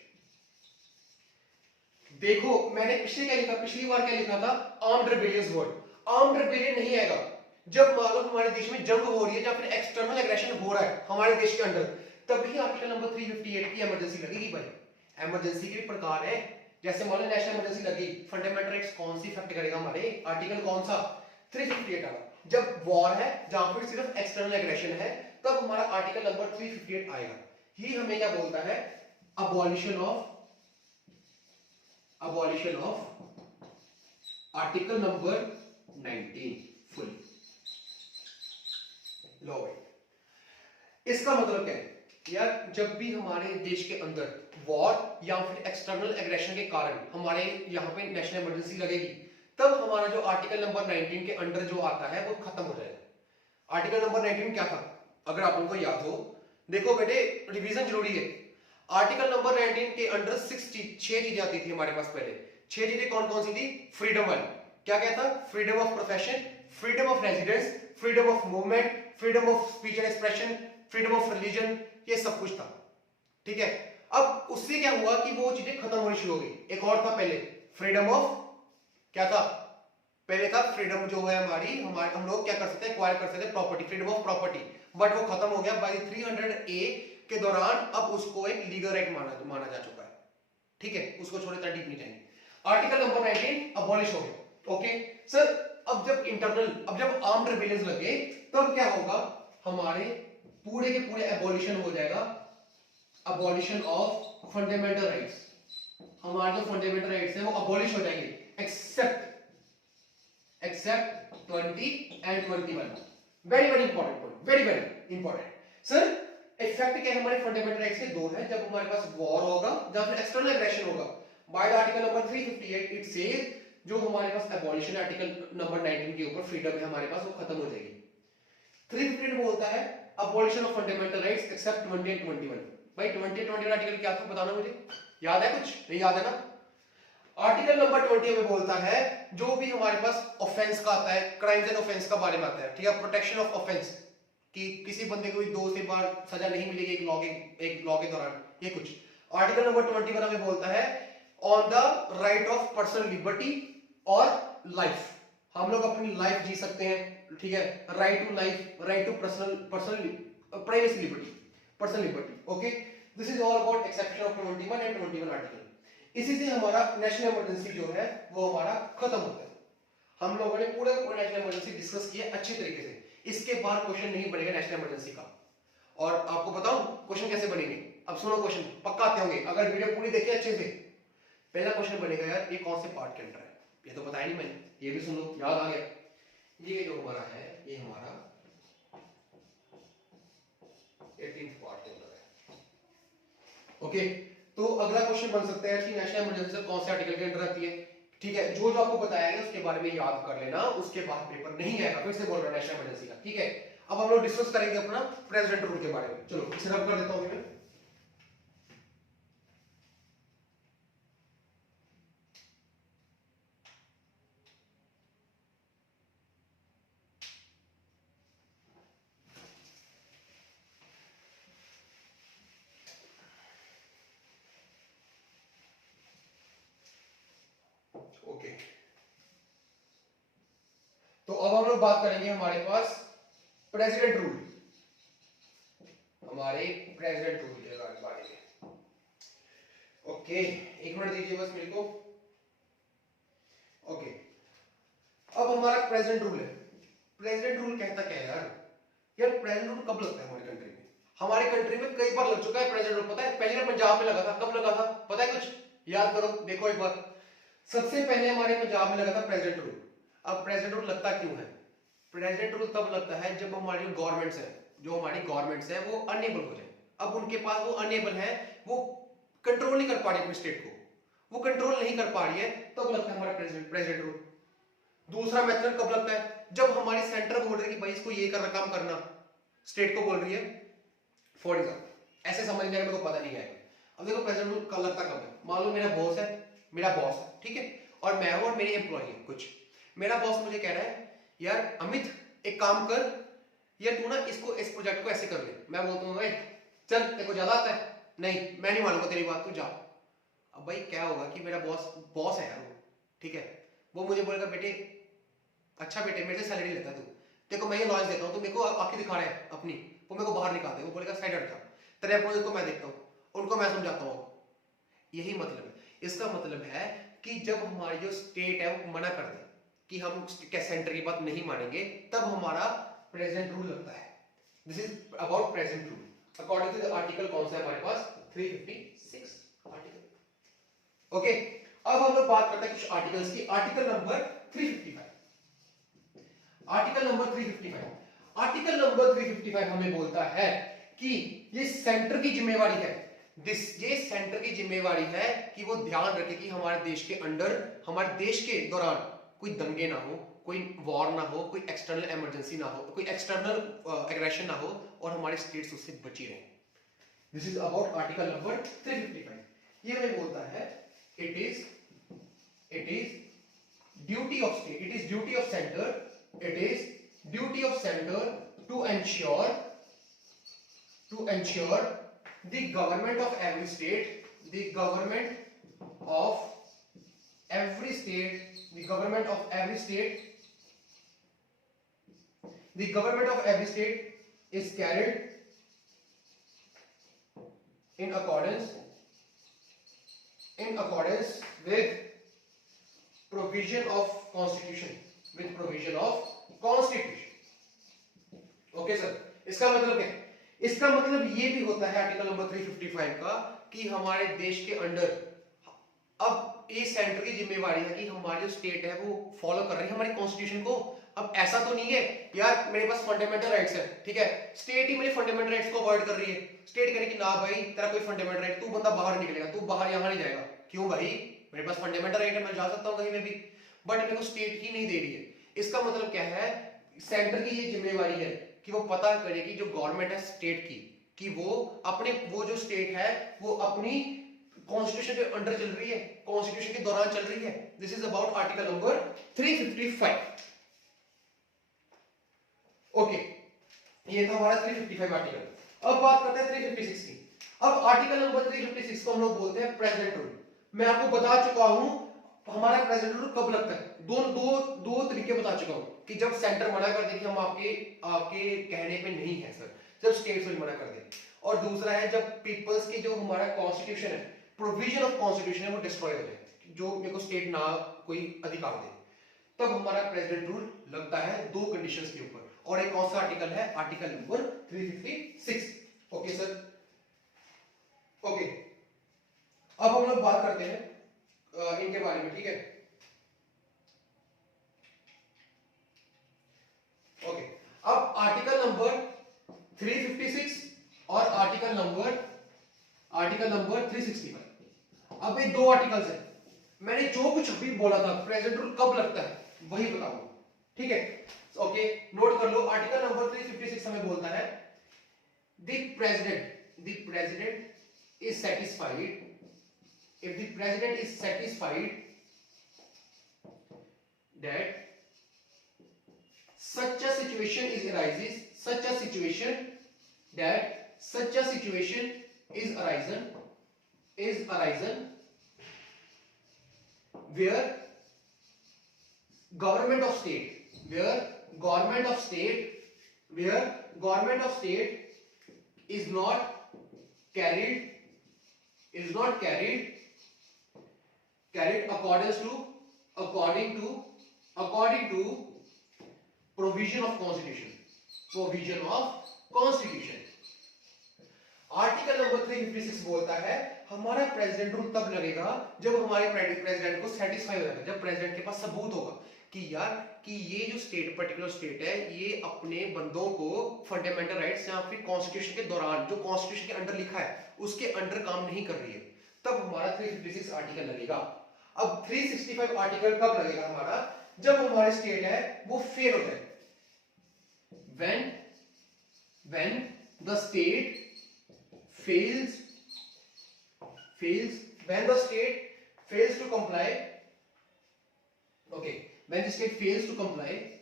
देखो मैंने पिछली बार क्या लिखा था, armed rebellious word. Armed rebellion नहीं आएगा जब मान लो हमारे देश में जंग हो रही है या फिर एक्सटर्नल एग्रेशन हो रहा है हमारे देश के अंदर, तभी आर्टिकल नंबर 358 की इमरजेंसी लगेगी। भाई इमरजेंसी के प्रकार है, जैसे मान लो नेशनल इमरजेंसी लगी, फंडामेंटल राइट्स कौन सी इफेक्ट करेगा हमारे, आर्टिकल कौन सा, 358 आएगा। जब वॉर है जहां पर सिर्फ एक्सटर्नल एग्रेशन है, तब हमारा आर्टिकल नंबर 358 आएगा। ये हमें क्या बोलता है, abolition of article number 19 full law. इसका मतलब क्या है यार, जब भी हमारे देश के अंदर वॉर या फिर एक्सटर्नल एग्रेशन के कारण हमारे यहाँ पे नेशनल इमरजेंसी लगेगी, तब हमारा जो आर्टिकल नंबर 19 के अंडर जो आता है वो खत्म हो जाएगा। आर्टिकल नंबर 19 क्या था, अगर आप लोगों को याद हो, देखो बेटे रिवीजन जरूरी है। आर्टिकल नंबर 19 के अंडर 6 चीजें आती थी हमारे पास पहले। 6 चीजें कौन कौन सी थी? फ्रीडम वाली, क्या क्या था? Freedom of profession, freedom of residence, freedom of movement, freedom of speech and expression, freedom of religion, ये सब कुछ था। ठीक है, अब उससे क्या हुआ कि वो चीजें खत्म होनी शुरू हो गई। एक और था पहले, फ्रीडम ऑफ, क्या था पहले? था फ्रीडम जो है हमारी, हम लोग क्या कर सकते हैं? एक्वायर कर सकते हैं property, freedom of property, but वो खत्म हो गया बाय 300A के दौरान। अब उसको एक लीगल राइट माना जा चुका है। ठीक है, उसको छोड़े इतना डीप नहीं जाएंगे। आर्टिकल नंबर 19 अबॉलिश हो गया। ओके सर, अब जब आर्म्ड रिबेलियंस लगे तब क्या होगा? हमारे पूरे के पूरे एबॉलिशन हो जाएगा, अबॉलिशन ऑफ फंडामेंटल राइट्स। हमारे जो फंडामेंटल राइट्स हैं वो अबॉलिश हो जाएंगे except 20 and 21। Very very important point, very very important. Sir effect क्या है हमारे फंडामेंटल राइट्स के? दो है, जब हमारे पास वॉर होगा या फिर एक्सटर्नल एग्रेशन होगा। By the article number 358 it says जो हमारे पास एबॉलिशन आर्टिकल नंबर 19 के ऊपर फ्रीडम है हमारे पास, वो खत्म हो जाएगी। 358 बोलता है abolition of fundamental rights except 20 and 21। भाई 20 and 21 आर्टिकल क्या था बताना मुझे, याद है? कुछ नहीं याद है ना? आर्टिकल नंबर 20 में बोलता है जो भी हमारे पास ऑफेंस का आता है, क्राइम्स एंड ऑफेंस का बारे में आता है। ठीक है, प्रोटेक्शन ऑफ ऑफेंस, कि किसी बंदे को 2 से बार सजा नहीं मिलेगी एक लॉ के दौरान, ये कुछ। आर्टिकल नंबर 21 में बोलता है on the right of personal liberty और लाइफ, हम लोग अपनी लाइफ जी सकते हैं। ठीक है, right to life, right to personal privacy liberty, personal liberty. Okay, this is all about exception of 21 and 21 article. इसी से हमारा नेशनल इमरजेंसी जो है वो हमारा खत्म होता है। हम लोगों ने पूरा नेशनल इमरजेंसी डिस्कस किया अच्छे तरीके से। इसके बाद क्वेश्चन नहीं बनेगा नेशनल इमरजेंसी का। और आपको बताऊं क्वेश्चन कैसे बनेंगे? अब सुनो, क्वेश्चन पक्का आते होंगे अगर वीडियो पूरी देखिए अच्छे से। पहला क्वेश्चन बनेगा यार ये कौन से पार्ट के अंदर है, ये तो बताया नहीं मैंने, ये भी सुन लो, याद आ गया। ये जो हमारा है ये हमारा 18th पार्ट के अंदर है। ओके, तो अगला क्वेश्चन बन सकता है कि नेशनल इमरजेंसी कौन से आर्टिकल के अंदर आती है। ठीक है, जो आपको बताया गया उसके बारे में याद कर लेना, उसके बाद पेपर नहीं आएगा। फिर से बोल रहा हूं नेशनल इमरजेंसी का। ठीक है, अब हम लोग डिस्कस करेंगे अपना प्रेसिडेंट रूल के बारे में। चलो इसे रब कर देता हूं मैं। ओके, तो अब हम लोग बात करेंगे हमारे पास प्रेसिडेंट रूल, हमारे प्रेसिडेंट रूल के बारे में। ओके, एक मिनट दीजिए बस मेरे को। ओके, अब हमारा प्रेसिडेंट रूल है। प्रेसिडेंट रूल कहता क्या है यार? यार प्रेसिडेंट रूल कब लगता है हमारी कंट्री में? हमारे कंट्री में कई बार लग चुका है प्रेसिडेंट रूल। पता है पहले पंजाब में लगा था, कब लगा था पता है? कुछ याद करो, देखो एक बार। सबसे पहले हमारे पंजाब में लगा था प्रेसिडेंट रूल। अब प्रेसिडेंट रूल लगता क्यों है? प्रेसिडेंट रूल तब लगता है जब हमारी गवर्नमेंट्स है, जो हमारी गवर्नमेंट्स है वो अनेबल हो जाए। अब उनके पास वो अनेबल है, वो कंट्रोल नहीं कर पा रही अपने स्टेट को, वो कंट्रोल नहीं कर पा रही है, तब लगता है हमारा प्रेसिडेंट रूल। दूसरा मेथड कब लगता है? जब हमारी सेंटर बोल रही है कि भाई इसको ये करना, काम करना, स्टेट को बोल रही है। फॉर एग्जाम्पल ऐसे समझ में मेरे को पता नहीं आएगा। अब देखो प्रेसिडेंट रूल कब लगता कब है? मान लो मेरा बॉस है, ठीक है, और मैं हूं और मेरी एम्प्लॉय है कुछ। मेरा बॉस मुझे कह रहा है यार अमित एक काम कर, यार तू ना इस प्रोजेक्ट को ऐसे कर ले। मैं बोलता हूँ चल तेरे को ज्यादा आता है, नहीं मैं नहीं मानूंगा तेरी बात, तू जा। अब भाई क्या होगा कि मेरा बॉस है यार वो, ठीक है, वो मुझे बोलेगा बेटे अच्छा बेटे मेरे से सैलरी लेता है तू, तेरे को मैं ये लॉन्च देता हूँ, तो मेरे को आंखें दिखा रहा है अपनी, वो मेरे को बाहर निकाल दे, वो बोलेगा साइड हट जा, तेरे प्रोजेक्ट को मैं देखता हूँ, उनको मैं समझाता हूँ। यही मतलब है। इसका मतलब है कि जब हमारी जो स्टेट है वो मना कर दे कि हम सेंटर की बात नहीं मानेंगे, तब हमारा प्रेजेंट रूल लगता है। This is about present rule according to the article कौन सा है हमारे पास? 356 आर्टिकल। ओके, अब हम लोग बात करते हैं कुछ आर्टिकल्स की। Article number 355, article number 355, article number 355 हमें बोलता है कि ये सेंटर की जिम्मेवारी है, ये सेंटर की जिम्मेवारी है कि वो ध्यान रखे कि हमारे देश के अंडर, हमारे देश के दौरान कोई दंगे ना हो, कोई वॉर ना हो, कोई एक्सटर्नल इमरजेंसी ना हो, कोई एक्सटर्नल एग्रेशन ना हो और हमारे स्टेट्स उससे बची रहें। This is about article number 355। ये हमें बोलता है it is duty of state, it is duty of centre, it is duty of centre to ensure the government of every state, the government of every state, the government of every state, the government of every state is carried in accordance with provision of constitution, with provision of constitution. Okay sir, इसका मतलब क्या है? इसका मतलब ये भी होता है आर्टिकल नंबर 355 का कि हमारे देश के अंडर अब ये सेंटर की जिम्मेवारी है कि हमारी जो स्टेट है वो फॉलो कर रही है हमारी कॉन्स्टिट्यूशन को। अब ऐसा तो नहीं है यार मेरे पास फंडामेंटल राइट्स है, ठीक है, स्टेट ही मेरे फंडामेंटल राइट्स को अवॉइड कर रही है। स्टेट कह रही कि ना भाई तेरा कोई फंडामेंटल राइट, तू बंदा बाहर निकलेगा, तू बाहर यहां नहीं जाएगा। क्यों भाई, मेरे पास फंडामेंटल राइट है, मैं जा सकता हूं कहीं में भी, बट मेरे को स्टेट ही नहीं दे रही है। इसका मतलब क्या है, सेंटर की ये जिम्मेवारी है कि वो पता करेगी जो गवर्नमेंट है स्टेट की कि वो अपने वो जो स्टेट है वो अपनी कॉन्स्टिट्यूशन के अंडर चल रही है, कॉन्स्टिट्यूशन के दौरान चल रही है। This is about article number 355। Okay, ये था हमारा 355 आर्टिकल। अब बात करते हैं 356 की। अब आर्टिकल नंबर 356 को हम लोग बोलते हैं प्रेसिडेंट रूल। मैं आपको बता चुका हूं हमारा प्रेसिडेंट रूल कब लगता है, दो तरीके बता चुका हूं कि जब सेंटर मना कर दे कि हम आपके कहने पे नहीं है सर, जब स्टेट्स मना कर दे, और दूसरा है जब पीपल्स के जो हमारा कॉन्स्टिट्यूशन है, प्रोविजन ऑफ कॉन्स्टिट्यूशन है वो डिस्ट्रॉय हो जाए, जो मेरे को स्टेट ना कोई अधिकार दे, तब हमारा प्रेसिडेंट रूल लगता है दो कंडीशंस के ऊपर। और एक कौन सा आर्टिकल है, article number 356। Okay sir, okay, अब हम लोग बात करते हैं इनके बारे में, ठीक है। ओके, अब आर्टिकल नंबर 356 और आर्टिकल नंबर 365। अब ये दो आर्टिकल्स हैं। मैंने जो कुछ अभी बोला था प्रेसिडेंट रूल कब लगता है वही बताऊंगा, ठीक है। ओके, नोट कर लो, आर्टिकल नंबर 356 हमें बोलता है the president is satisfied, if the president is satisfied that such a situation is arises, such a situation is arisen where government of state is not carried according to provision of constitution। Article number 356 बोलता है हमारा president rule तब लगेगा जब हमारे president को satisfy हो जाएगा, जब प्रेसिडेंट के पास सबूत होगा कि यार कि ये जो पर्टिकुलर स्टेट है ये अपने बंदों को फंडामेंटल राइट्स या फिर कॉन्स्टिट्यूशन के दौरान जो कॉन्स्टिट्यूशन के अंडर लिखा है उसके अंडर काम नहीं कर रही है, तब हमारा 356 आर्टिकल लगेगा। अब 365 आर्टिकल कब लगेगा हमारा, जब हमारी स्टेट है वो फेल हो जाए, when the state fails when the state fails to comply, okay, when the state fails to comply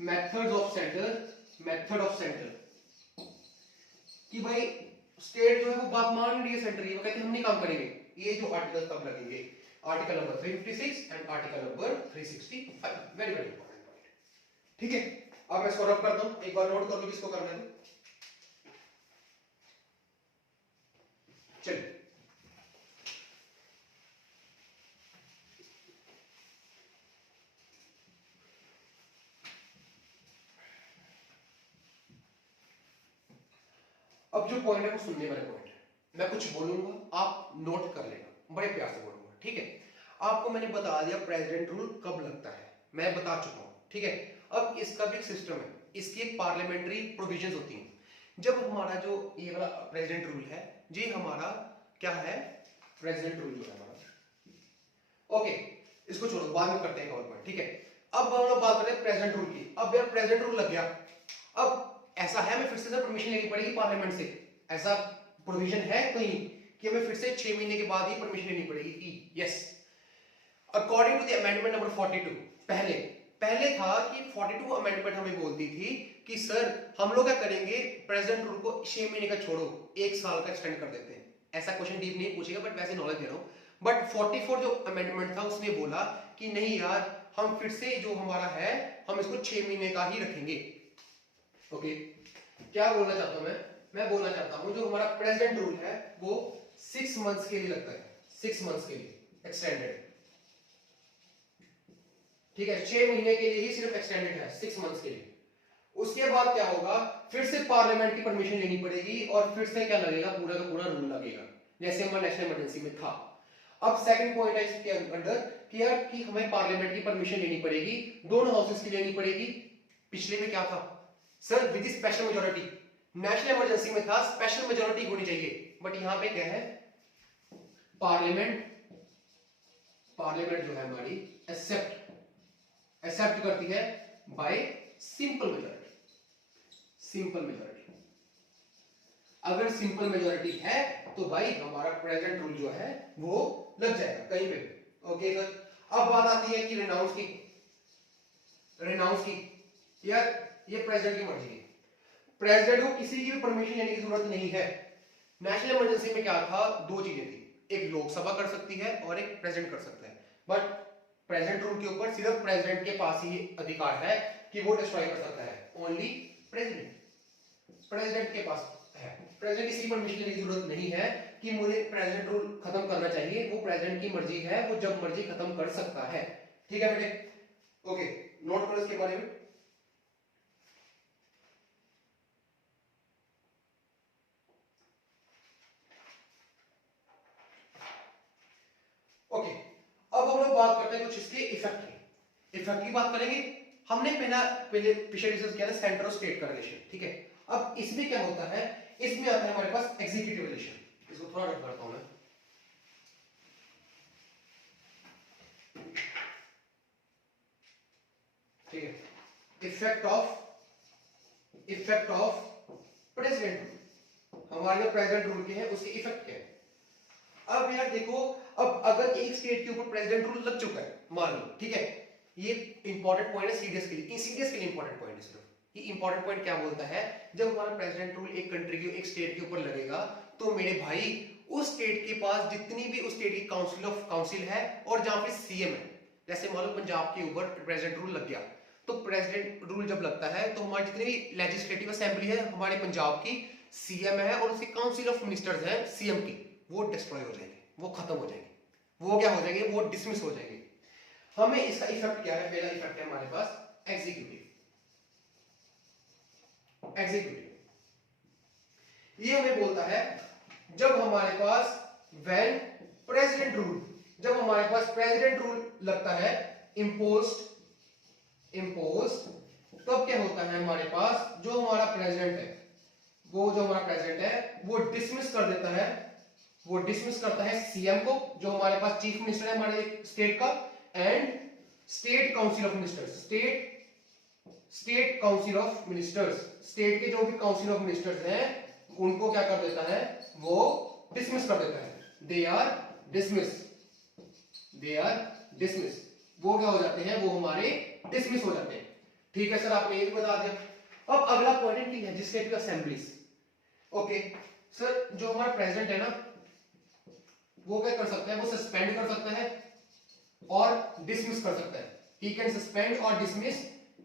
method of center कि भाई स्टेट जो है वो बात मान रही है सेंटर की, वो कहते हैं हम नहीं काम करेंगे, ये जो आर्टिकल तब लगेंगे, article number 356 and article number 365। Very very important point, ठीक है। अब मैं इसको रब करता हूं, एक बार नोट कर लो किसको करना है। चलिए, अब जो पॉइंट है वो सुनने वाले पॉइंट है, मैं कुछ बोलूंगा आप नोट कर लेना, बड़े प्यार से बोलूंगा, ठीक है। आपको मैंने बता दिया प्रेसिडेंट रूल कब लगता है, मैं बता चुका हूं, ठीक है। अब इसका भी एक सिस्टम है, इसकी एक पार्लियामेंट्री प्रोविजंस होती हैं। जब हमारा जो ये वाला प्रेसिडेंट रूल है, जी हमारा क्या है, प्रेसिडेंट रूल जो है हमारा, ओके, इसको छोड़ो, बाद में करते हैं कवर पॉइंट, ठीक है। अब हम लोग बात करें प्रेजेंट रूल की। अब यार प्रेजेंट रूल लग गया, अब ऐसा है हमें फिर से परमिशन लेनी पड़ेगी पार्लियामेंट से, ऐसा प्रोविजन है कहीं कि हमें फिर से 6 महीने के बाद ही परमिशन लेनी पड़ेगी कि yes, according to the amendment number 42। पहले पहले था कि 42 अमेंडमेंट हमें बोलती थी कि सर हम लोग क्या करेंगे, प्रेजेंट रूल को 6 महीने का छोड़ो 1 साल का एक्सटेंड कर देते हैं। ऐसा क्वेश्चन डीप नहीं पूछेगा, बट वैसे नॉलेज दे रहा हूं। बट 44 जो अमेंडमेंट था उसने बोला कि नहीं यार, हम फिर से जो हमारा है हम इसको 6 महीने का ही रखेंगे। ओके, क्या बोलना चाहता हूं मैं बोलना चाहता हूं जो हमारा प्रेजेंट रूल है वो 6 मंथ्स के लिए लगता है, 6 मंथ्स के लिए एक्सटेंडेड, ठीक है। 6 महीने के लिए ही सिर्फ एक्सटेंडेड है, 6 मंथ्स के लिए। उसके बाद क्या होगा, फिर से पार्लियामेंट की परमिशन लेनी पड़ेगी और फिर से क्या लगेगा, पूरा का पूरा रूल लगेगा जैसे हमारा नेशनल इमरजेंसी में था। अब सेकंड पॉइंट है इसके अंदर कि यार कि हमें पार्लियामेंट की परमिशन लेनी पड़ेगी, दोनों हाउसेस की लेनी पड़ेगी। पिछले में क्या था sir, with special majority. National emergency में था स्पेशल मेजॉरिटी होनी चाहिए, बट यहां पे क्या है, पार्लियामेंट जो है हमारी एक्सेप्ट करती है बाय सिंपल मेजॉरिटी। अगर सिंपल मेजॉरिटी है तो भाई हमारा प्रेजेंट रूल जो है वो लग जाएगा कहीं पे। ओके सर, अब बात आती है कि रेनाउंस की यार ये प्रेसिडेंट की मर्जी है, प्रेसिडेंट को किसी की भी परमिशन लेने की जरूरत नहीं है। नेशनल इमरजेंसी में क्या था, दो चीजें थी, एक लोकसभा कर सकती है और एक प्रेसिडेंट कर सकता है। बट प्रेसिडेंट रूल के ऊपर सिर्फ प्रेसिडेंट के पास ही अधिकार है कि वो डिस्ट्रॉय कर सकता है, ओनली प्रेसिडेंट के पास है। प्रेसिडेंट किसी परमिशन लेने की जरूरत नहीं है कि मुझे प्रेसिडेंट रूल खत्म करना चाहिए, वो प्रेसिडेंट की मर्जी है, वो जब मर्जी खत्म कर सकता है। ठीक है बेटे, ओके, नोट करो इसके बारे में। ओके, अब हम लोग बात करते हैं कुछ इसके इफेक्ट की बात करेंगे। हमने पहले पिछले डिस्कस किया था सेंटर और स्टेट का रिलेशन, ठीक है। अब इसमें क्या होता है, इसमें आता है हमारे पास एग्जीक्यूटिव रिलेशन। इसको थोड़ा रख करता हूं मैं, ठीक है। इफेक्ट ऑफ प्रेसिडेंट रूल, हमारे जो प्रेसिडेंट रूल के हैं उसके इफेक्ट क्या है। अब यार देखो, अब अगर एक स्टेट के ऊपर प्रेसिडेंट रूल लग चुका है मान लो, ठीक है, ये इंपॉर्टेंट पॉइंट है सीडीएस के लिए, सीडीएस के लिए इंपॉर्टेंट पॉइंट है सिर्फ। ये इंपॉर्टेंट पॉइंट क्या बोलता है, जब हमारा प्रेसिडेंट रूल एक कंट्री के एक स्टेट के ऊपर लगेगा तो मेरे भाई उस स्टेट के पास जितनी भी उस स्टेट की काउंसिल है और जहां पे सीएम है, जैसे मान लो पंजाब के ऊपर प्रेसिडेंट रूल लग गया, तो प्रेसिडेंट रूल जब लगता है तो हमारी जितनी भी लेजिस्लेटिव असेंबली है हमारे पंजाब की, सीएम है और उसकी काउंसिल ऑफ मिनिस्टर्स है सीएम की, वो डिस्ट्रॉय हो जाएंगे, वो खत्म हो जाएंगे, वो क्या हो जाएंगे, वो डिसमिस हो जाएंगे। हमें इसका इफेक्ट क्या है, पहला इफेक्ट है हमारे पास एग्जीक्यूटिव। ये हमें बोलता है जब हमारे पास व्हेन प्रेसिडेंट रूल, जब हमारे पास प्रेसिडेंट रूल लगता है इम्पोज्ड, तब क्या होता है हमारे पास, जो हमारा प्रेसिडेंट है वो डिसमिस कर देता है, वो डिसमिस करता है सीएम को, जो हमारे पास चीफ मिनिस्टर है हमारे स्टेट का, and state council of ministers, state council of ministers, state के जो भी काउंसिल ऑफ मिनिस्टर्स हैं उनको क्या कर देता है, वो डिसमिस कर देता है। दे आर डिसमिस, वो क्या हो जाते हैं, वो हमारे डिसमिस हो जाते हैं। ठीक है सर, आपने ये भी बता दिया। अब अगला पॉइंट है कि लेजिस्लेटिव असेंबलीज। ओके सर, जो हमारा प्रेसिडेंट है ना वो क्या कर सकता है, वो सस्पेंड कर सकता है और डिसमिस कर सकता है। ही कैन सस्पेंड और dismiss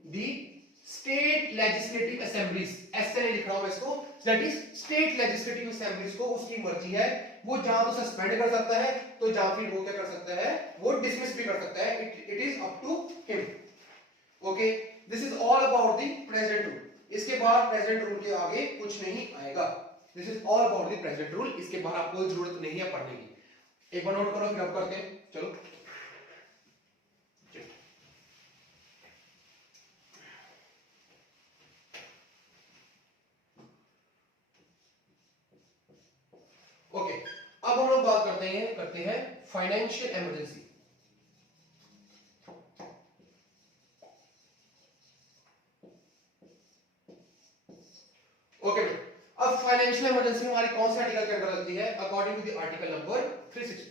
the state legislative assemblies, ऐसे नहीं लिख रहा हूं इसको, that is state legislative assemblies को उसकी मर्जी है, वो जहां तो सस्पेंड कर सकता है तो जहां फिर वो क्या कर सकता है, वो डिसमिस भी कर सकता है। It is up to him. Okay, this is all about the president rule. इसके बाद प्रेसिडेंट रूल के आगे कुछ नहीं आएगा। This is all about the president rule, इसके बाद आपको जरूरत नहीं है पढ़ने की। एक बार नोट करो फिर अब करते हैं, चलो। ओके, अब हम लोग बात करते हैं फाइनेंशियल इमरजेंसी। अब फाइनेंशियल इमरजेंसी हमारी कौन से आर्टिकल के अंडर लगती है? According to the article number 360,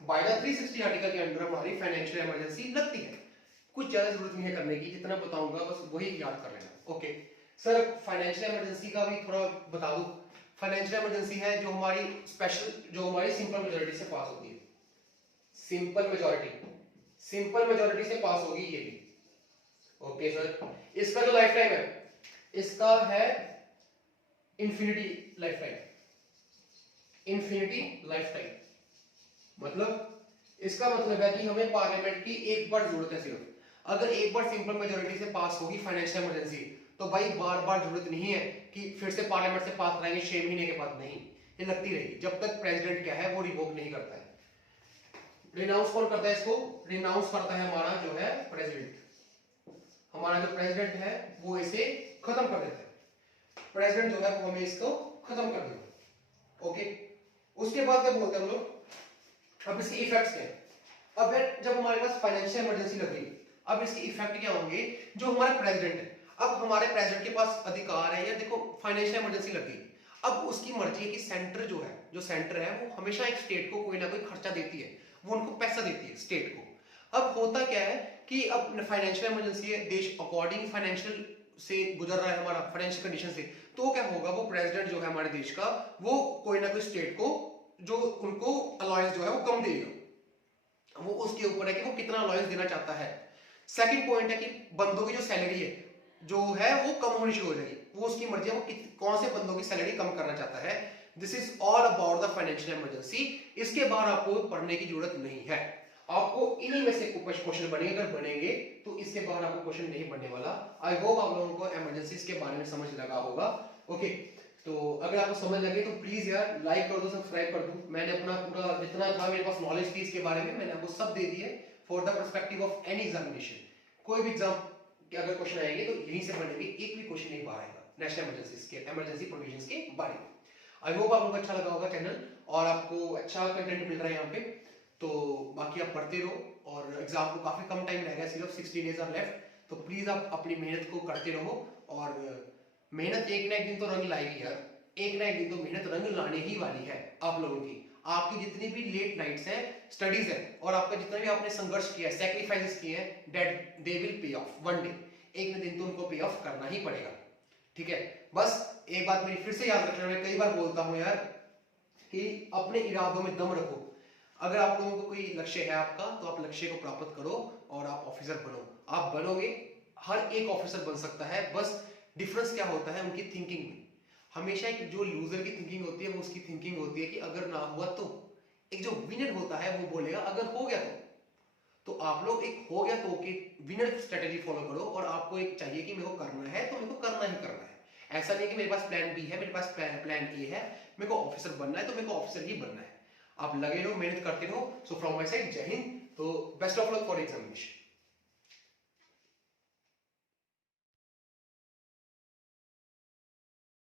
by the 360 article के अंडर हमारी फाइनेंशियल इमरजेंसी लगती है। कुछ ज्यादा जरूरत नहीं है करने की, जितना बताऊंगा बस वही याद कर लेना। ओके सर, फाइनेंशियल इमरजेंसी का भी थोड़ा बता दूं। फाइनेंशियल इमरजेंसी है जो हमारी स्पेशल, जो हमारी सिंपल मेजॉरिटी से पास होती है। सिंपल मेजॉरिटी से पास होगी ये भी। ओके सर, इसका जो लाइफ टाइम है, इसका है infinity life time. Infinity life time मतलब इसका मतलब है कि हमें पार्लियामेंट की एक बार जरूरत है सिर्फ। अगर एक बार सिंपल मेजॉरिटी से पास होगी फाइनेंशियल इमरजेंसी, तो भाई बार बार जरूरत नहीं है कि फिर से पार्लियामेंट से पास कराएंगे 6 महीने के बाद, नहीं, ये लगती रहेगी जब तक प्रेसिडेंट क्या है वो रिवोक नहीं करता है। रिनाउंस कौन करता है इसको? रिनाउंस करता है हमारा जो है प्रेसिडेंट। हमारा जो प्रेसिडेंट है वो इसे खत्म कर देता है। प्रेसिडेंट जो है वो हमें इसको खत्म कर देगा। ओके, उसके बाद क्या बोलते हैं हम लोग, अब इसके इफेक्ट्स क्या हैं? अब जब हमारे पास फाइनेंशियल इमरजेंसी लगी, अब इसके इफेक्ट क्या होंगे? जो हमारा प्रेसिडेंट है, अब हमारे प्रेसिडेंट के पास अधिकार है, या देखो फाइनेंशियल इमरजेंसी लगी, अब उसकी मर्जी है कि सेंटर जो है, जो सेंटर है वो हमेशा एक स्टेट को कोई ना कोई खर्चा देती है, वो उनको पैसा देती है स्टेट को। अब होता क्या है कि अब फाइनेंशियल इमरजेंसी है, देश अकॉर्डिंग फाइनेंशियल से गुजर रहा है, हमारा फाइनेंशियल कंडीशन से, तो क्या होगा, वो प्रेसिडेंट जो है हमारे देश का, वो कोई ना कोई स्टेट को जो उनको अलाउंस जो है वो कम देगा। वो उसके ऊपर है कि वो कितना अलाउंस देना चाहता है। सेकंड पॉइंट है कि बंदों की जो सैलरी है जो है वो कम होनी शुरू हो जाएगी, वो उसकी मर्जी है, वो कौन से बंदों की सैलरी कम करना चाहता है। This is all about the financial emergency. इसके बाहर आपको पढ़ने की जरूरत नहीं है। आपको इन्हीं में से क्वेश्चन बनेंगे, अगर बनेंगे तो इसके बाहर आपको क्वेश्चन नहीं बनने वाला। आई होप आप लोगों को इमरजेंसीज के बारे में समझ लगा होगा। ओके, तो अगर आपको समझ लगे तो प्लीज यार लाइक कर दो, सब्सक्राइब कर दो। मैंने अपना पूरा जितना था मेरे पास नॉलेज थी इसके बारे में, मैंने आपको सब दे दिए for the perspective of any examination. कोई भी एग्जाम के अगर क्वेश्चन आएंगे तो यहीं से बनेंगे, एक भी क्वेश्चन नहीं बाहर आएगा नेशनल इमरजेंसी प्रोविजंस के बारे में। आई होप आपको अच्छा लगा होगा चैनल, और आपको अच्छा कंटेंट मिल रहा है यहाँ पे। तो बाकी आप पढ़ते रहो, और एग्जाम को काफी कम टाइम रह गया, सिर्फ 60 डेज आर लेफ्ट। तो प्लीज आप अपनी मेहनत को करते रहो, और मेहनत एक ना एक दिन तो रंग लाएगी यार, एक ना एक दिन तो मेहनत रंग लाने ही वाली है आप लोगों की। आपकी जितनी भी लेट नाइट्स हैं, स्टडीज है, और आपका जितना भी आपने संघर्ष किया है, सैक्रिफाइसेस किए हैं, that they will pay of one day. एक ना दिन तो उनको पे ऑफ करना ही पड़ेगा। ठीक है, बस एक बात मेरी फिर से याद रखना, मैं कई बार बोलता हूं यार कि अपने इरादों में दम रखो। अगर आप लोगों को कोई लक्ष्य है आपका, तो आप लक्ष्य को प्राप्त करो और आप ऑफिसर बनो। आप बनोगे, हर एक ऑफिसर बन सकता है। बस डिफरेंस क्या होता है उनकी थिंकिंग में। हमेशा एक जो लूजर की थिंकिंग होती है, वो उसकी थिंकिंग होती है कि अगर ना हुआ तो। एक जो विनर होता है वो बोलेगा अगर हो गया तो आप लोग एक हो गया तो के विनर स्ट्रेटेजी फॉलो करो, और आपको एक चाहिए कि मेरे को करना है तो मेरे को करना ही करना है। ऐसा नहीं कि मेरे पास प्लान बी है, मेरे पास प्लान ए है, मेरे को ऑफिसर बनना है तो मेरे को ऑफिसर ही बनना है। आप लगे रहो, मेहनत करते रहो। सो फ्रॉम माय साइड, जय हिंद। तो best of luck for examination.